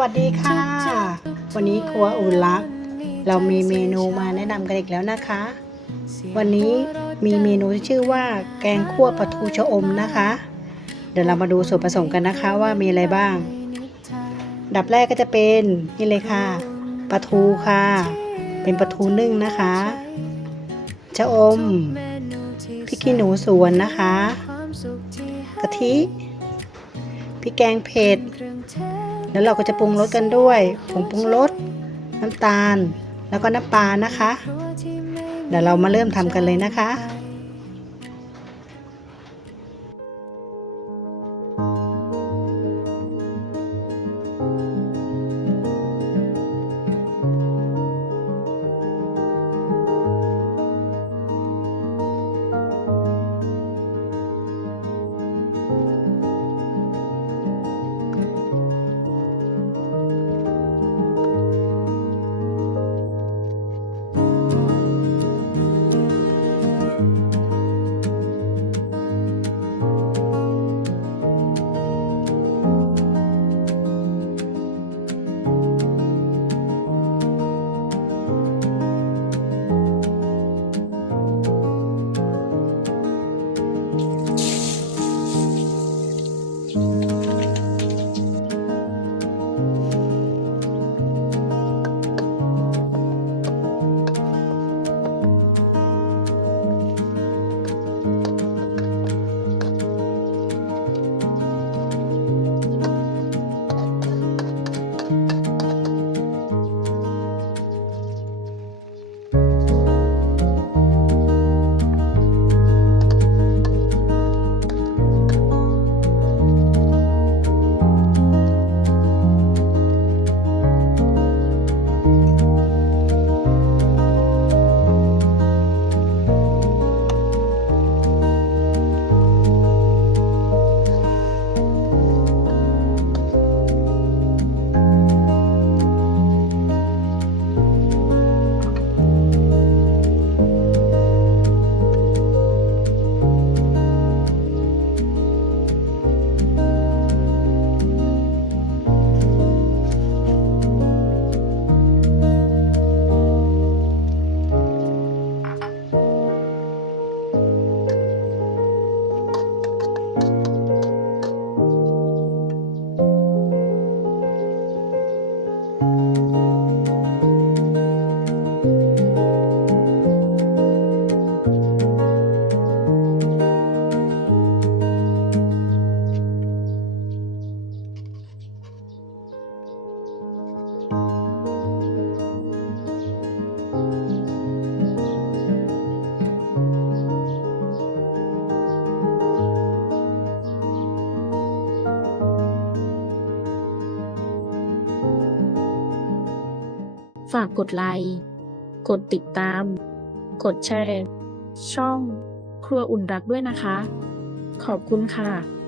วัสดีค่ะวันนี้ครัวอุ่นรักเรามีเมนูมาแนะนำกันอีกแล้วนะคะวันนี้มีเมนูที่ชื่อว่าแกงคั่วปลาทูชะอมนะคะเดี๋ยวเรามาดูส่วนผสมกันนะคะว่ามีอะไรบ้างดับแรกก็จะเป็นนี่เลยค่ะปลาทูค่ะเป็นปลาทูนึ่งนะคะชะอมพริกขี้หนูสวนนะคะกะทิพริกแกงเผ็ดแล้วเราก็จะปรุงรสกันด้วยผงปรุงรสน้ำตาลแล้วก็น้ำปลานะคะเดี๋ยวเรามาเริ่มทำกันเลยนะคะฝากกดไลค์ กดติดตาม กดแชร์ ช่องครัวอุ่นรักด้วยนะคะ ขอบคุณค่ะ